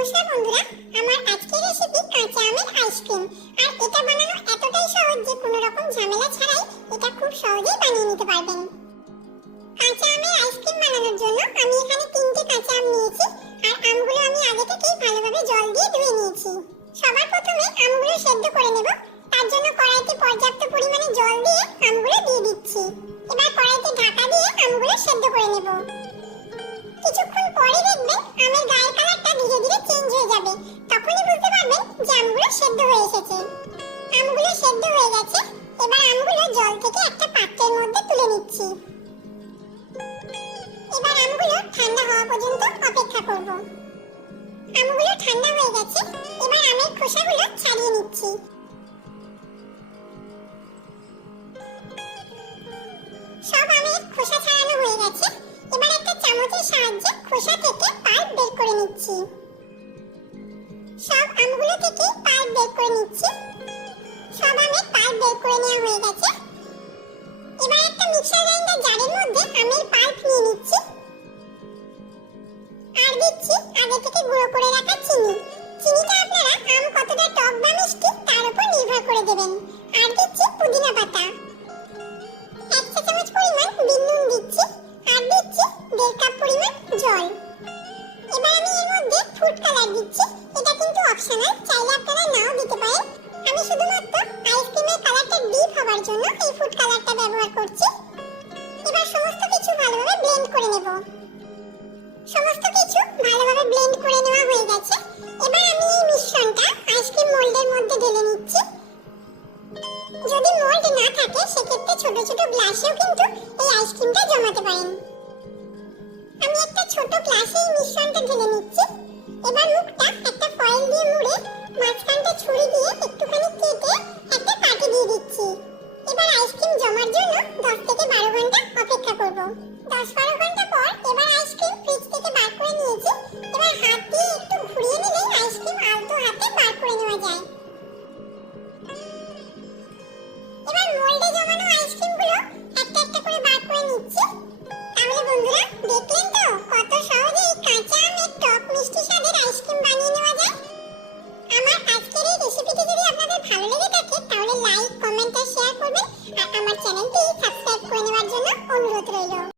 নমস্কার বন্ধুরা, আমার আজকের রেসিপি কাঁচা আমের আইসক্রিম আর এটা বানানো এতটাই সহজ যে কোনো রকম ঝামেলা ছাড়াই এটা খুব সহজেই বানিয়ে নিতে পারবেন। কাঁচা আমের আইসক্রিম বানানোর জন্য আমি এখানে তিনটে কাঁচা আম নিয়েছি, আর আমগুলো আমি আগে থেকেই ভালোভাবে জল দিয়ে ধুয়ে নিয়েছি। সবার প্রথমে আমগুলো সেদ্ধ করে নেব, তার জন্য কড়াইতে পর্যাপ্ত পরিমাণে জল দিয়ে আমগুলো দিয়ে দিচ্ছি। এবার কড়াইতে ঢাকা দিয়ে আমগুলো সেদ্ধ করে নেব। গেছে। এবার আমগুলো জল থেকে একটা পাত্রের মধ্যে তুলে নিচ্ছি। এবার আমগুলো ঠান্ডা হওয়া পর্যন্ত অপেক্ষা করব। আমগুলো ঠান্ডা হয়ে গেছে, এবার আমের খোসাগুলো ছাড়িয়ে নিচ্ছি। সব আমের খোসা ছাড়ানো হয়ে গেছে। এবার একটা চামচের সাহায্যে খোসা থেকে পাল্প বের করে নিচ্ছি। সব আমগুলো থেকে পাল্প বের করে নিচ্ছি। সব বের করে নেওয়া হয়ে গেছে। এবার একটা মিক্সার গ্রাইন্ডার জারের মধ্যে আমের পাল্প নিয়ে নিচ্ছি। আর দিচ্ছি আগে থেকে গুঁড়ো করে রাখা চিনি। চিনিটা আপনারা আম কতটা টক বা মিষ্টি তার উপর নির্ভর করে দেবেন। আর দিচ্ছি পুদিনা পাতা। এক চা চামচ পরিমাণ বিট নুন দিচ্ছি। আর দিচ্ছি দেড় কাপ পরিমাণ জল। এবার আমি এর মধ্যে ফুড কালার দিচ্ছি। এটা কিন্তু অপশনাল চাইলে জন্য এই ফুড কালারটা ব্যবহার করছি। এবার সমস্ত কিছু ভালোভাবে ব্লেন্ড করে নেব। সমস্ত কিছু ভালোভাবে ব্লেন্ড করে নেওয়া হয়ে গেছে। এবার আমি এই মিশ্রণটা আইসক্রিম মোল্ডের মধ্যে ঢেলে নিচ্ছি। যদি মোল্ড না থাকে, সেক্ষেত্রে ছোট ছোট গ্লাসেও কিন্তু এই আইসক্রিমটা জমাতে পারেন। আমি একটা ছোট গ্লাসে এই মিশ্রণটা ঢেলে নিচ্ছি। এবার মুখটা একটা ফয়েল দিয়ে মুড়ে মাঝখানটা ছুরি দিয়ে একটুখানি কেটে একটা পাটি দিয়ে দিচ্ছি। আইসক্রিম জমার জন্য 10 থেকে 12 ঘণ্টা অপেক্ষা করব। 10 12 ঘণ্টা পর এবার আইসক্রিম ফ্রিজ থেকে বার করে নিয়েছি। এবার হাত দিয়ে একটু ঘুরিয়ে আইসক্রিম আলতো হাতে বার করে নেওয়া যায়। এবার মোল্ডে জমানো আইসক্রিমগুলো একটা একটা করে বার করে নিচ্ছি। তাহলে বন্ধুরা, দেখলেন তো কত সহজেই কাঁচা আমের টক মিষ্টি স্বাদের আইসক্রিম বানিয়ে নেওয়া যায়। আমার আজকের এই রেসিপিটি যদি আপনাদের ভালো লেগে থাকে, তাহলে লাইক কমেন্ট আর শেয়ার করবেন। আমার চ্যানেলটি সাবস্ক্রাইব করে নেওয়ার জন্য অনুরোধ রইল।